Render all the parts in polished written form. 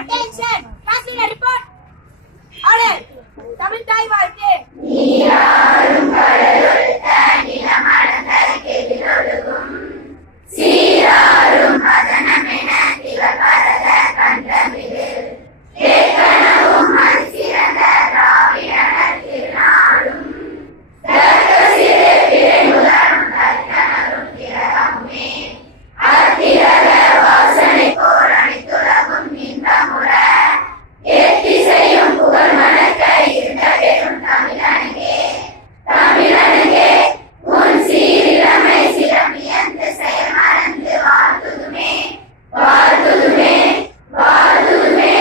Attention! Class leader report. Order. Tamil தாய் வாழ்த்து. நீராடும் கடலுள் நிலம் அளந்தறிகெதிரொழுகும் சீராரும் மதனமென திகழ் பரத கண்டமிதில் ஏற்கனவும் மதிசிறந்த திராவிடர் திருநாடும் தர்க்கசிறு பிறைமுதலும் தரித்தனரும் திலகமுமே அத்திரக வாசனை போர் அனைத்துலகும் இன்பமுற ஏத்திசையும் புகழ் மணக்க இருந்த பெரும் தமிழனுக்கே தமிழனுக்கே உன் சீரிழமை சிறமியந்து செயல் மறந்து வாழ்த்துதுமே வாழ்த்துதுமே வாழ்த்துதுமே.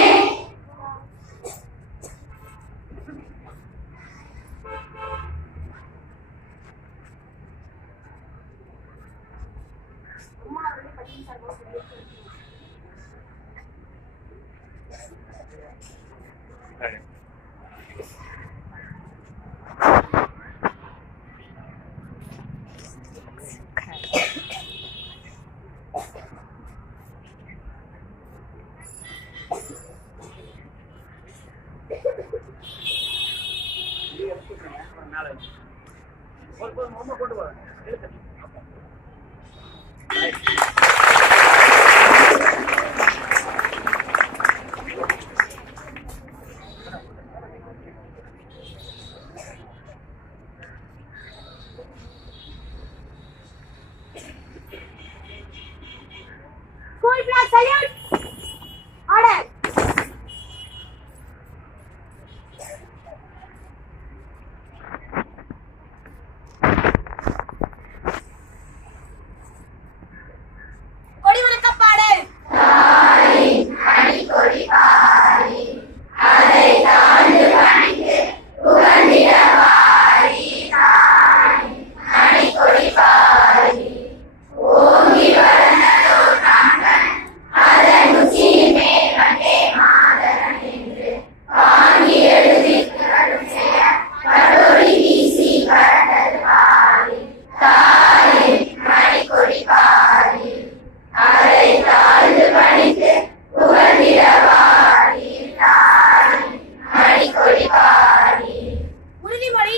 School flag salute. Order. கொடி வணக்கம் பாடு. தாயின் அணிகொடி பாரி அதை தாழ்ந்து பணிந்து புகழ்ந்திட வாரி தாயின் அணிகொடி பாரி ஓங்கி வளர்ந்ததோ தாங்கன் அதன் உச்சியின் மேல் கண்டே மாதரன் என்று வாங்கி எழுதி திகழும் செய்ய கடொளி வீசி பறந்தது பாரி தாயின் அணிகொடி பாரி அதை தாழ்ந்து பணிந்து புகழ்ந்திட வாரி தாயின் அணிகொடி பாரி. உறுதிமொழி.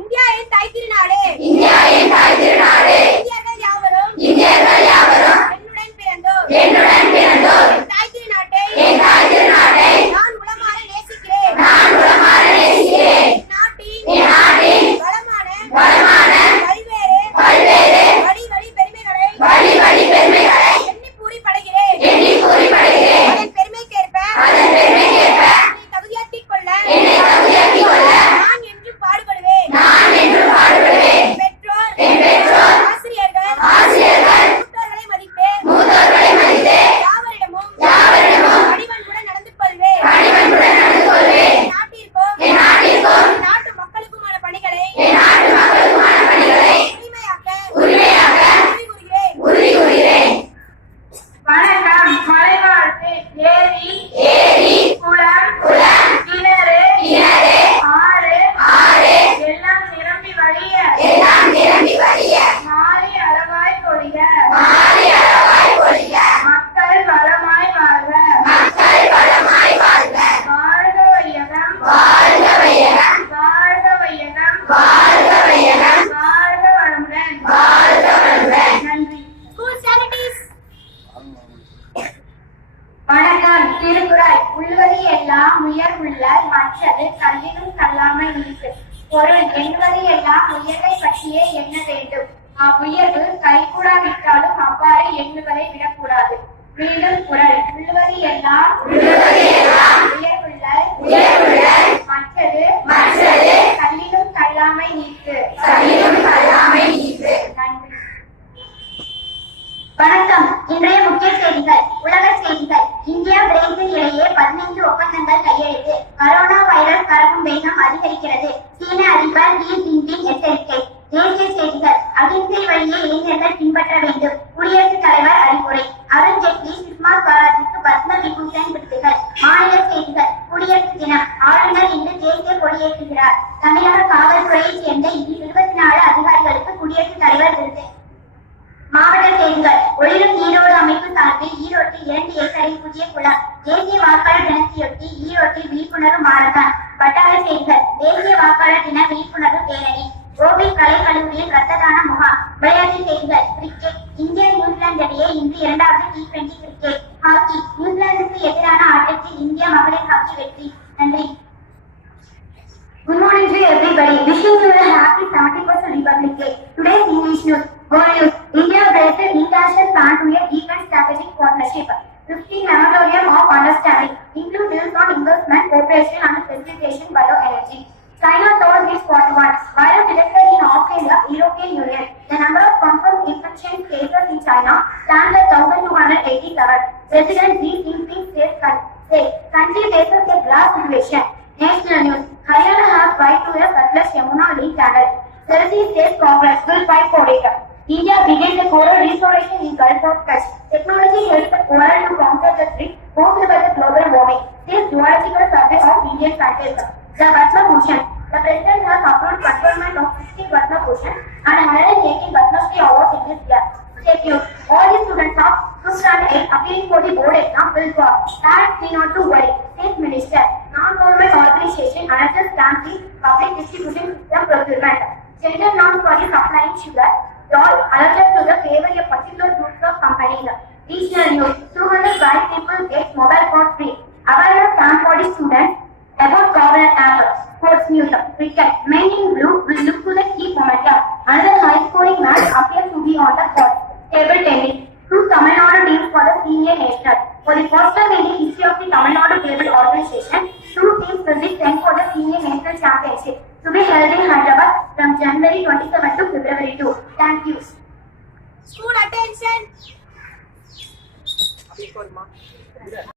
இந்தியா என் தாய் திருநாடு. இந்தியா என் தாய் திருநாடு. இந்தியர்கள் யாவரும் இந்தியர்கள் யாவரும் என்னுடன் பிறந்தோர். என்னுடன் பிறந்தோர். என் தாய் திருநாட்டை என் தாய் திருநாட்டை நான் உளமாற நேசிக்கிறேன். நான் உளமாற நேசிக்கிறேன். என் நாட்டின் என் நாட்டின் வளமான பல்வேறு வழி வழி பெருமைகளை வழி பெருமைகளை எண்ணி பூரிப்படைகிறேன். அதன் பெருமைக்கேற்ப என்னை தகுதியாக்கிக் கொள்ள நான் என்றும் பாடுபடுவேன். என் பெற்றோர் ஆசிரியர்கள் மூத்தோர்களை மதிப்பேன். யாவரிடமும் பணிவன்புடன் நடந்து கொள்வேன். என் நாட்டிற்கும் என் நாட்டு மக்களுக்குமான பணிகளை உரிமையாக்க உறுதி கூறுகிறேன். வணக்கம். மலைவாழ்த்து. ஏரி குளம் கிணறு ஆறு எல்லாம் நிரம்பி வழிய மாறி அளவாய் பொழிய மக்கள் வளமாய் வாழ்க. வாழ்க வையகம் வாழ்க வளமுடன். நன்றி. School charities. வணக்கம். திருக்குறள். உள்ளது எல்லாம் உயர்வுள்ள மற்றது கல்லினும் கல்லாமை நீக்கு. பொருள். எண்ணுவது எல்லாம் உயர்வை பற்றியே எண்ண வேண்டும். அவ்வுயர்வு கைகூடாவிட்டாலும் அவ்வாறு எண்ணுவதை விடக்கூடாது. மீண்டும் குறள். உள்ளது எல்லாம் உயர்வுள்ள மற்றது கல்லினும் கல்லாமை நீக்கு. நன்றி. வணக்கம். இன்றைய முக்கிய செய்திகள். உலக செய்திகள். இந்தியா பிரேசில் இடையே 15 ஒப்பந்தங்கள் கையெழுத்து. கரோனா வைரஸ் பரவும் வேகம் அதிகரிக்கிறது. சீன அதிபர் லீ ஜின்பிங் எச்சரிக்கை. தேசிய செய்திகள். அகிம்சை வழியை இளைஞர்கள் பின்பற்ற வேண்டும். குடியரசுத் தலைவர் அறிவுரை. அருண் ஜேட்லி சுஷ்மா ஸ்வராஜுக்கு பத்ம விபூஷன் விருதுகள். மாநில செய்திகள். குடியரசு தினம். ஆளுநர் இன்று தேசிய கொடியேற்றுகிறார். தமிழக காவல்துறையைச் சேர்ந்த 24 அதிகாரிகளுக்கு குடியரசுத் தலைவர் விருது. மாவட்ட செய்திகள். ஒளிரும் ஈரோடு அமைப்பு சார்பில் ஈரோட்டில் 2 ஏக்கரில் துஞ்சிய குளம். தேசிய வாக்காளர் தினத்தையொட்டி ஈரோட்டில் விழிப்புணர்வு மாரத்தான். வட்டார செய்திகள். தேசிய வாக்காளர் தின விழிப்புணர்வு பேரணி. கோவை கலை கல்லூரியில் ரத்த தான முகாம். விளையாட்டு செய்திகள். கிரிக்கெட். இந்தியா நியூசிலாந்து இடையே இன்று இரண்டாவது T20 கிரிக்கெட். ஹாக்கி. நியூசிலாந்துக்கு எதிரான ஆட்டத்தில் இந்தியா மகளிர் ஹாக்கி வெற்றி. நன்றி. Good morning to everybody. Wishing you a happy 71st Republic Day. Today's English news. World news. India Brazil international plan to a defense strategic partnership. 15 memorandum of understanding include deals on investment, cooperation and facilitation bioenergy. China told its 41 virus detected in Australia, European Union. The number of confirmed infection cases in China stands at 1,287. President Xi Jinping says country faces a grave situation. National news. Haryana has tried to a surplus Yamuna Link channel. Chelsea says Congress will fight for it. India begins the coral restoration in Gulf of Kutch. Technology helps the coral to counter the threat posed by the global warming. This geological survey of Indian countries. The Padma Bhushan. The President has approved conferment of 60 Padma Bhushan and 180 Padma Shri awards in this year. Stay tuned. All the students of 5th and 8th appearing for the board exam will pass. Parents need not to worry. State Minister. Non-government organization another stamp the public distribution system procurement. Gender norms for the supplying sugar. All alerted to the favor a particular group of companies. Regional news. 200 blind people get mobile phone free. Awareness camp for the students about government app. Sports news. Cricket. Men in blue will look to the key momentum. Another high-scoring match appears to be on the court. Table tennis. 2 Tamil Nadu teams for the senior national. For the first time in the history of the Tamil Nadu Table Organization, 2 teams will be sent for the senior national championship to be held in Hyderabad from January 27 to February 2. Thank you. School attention.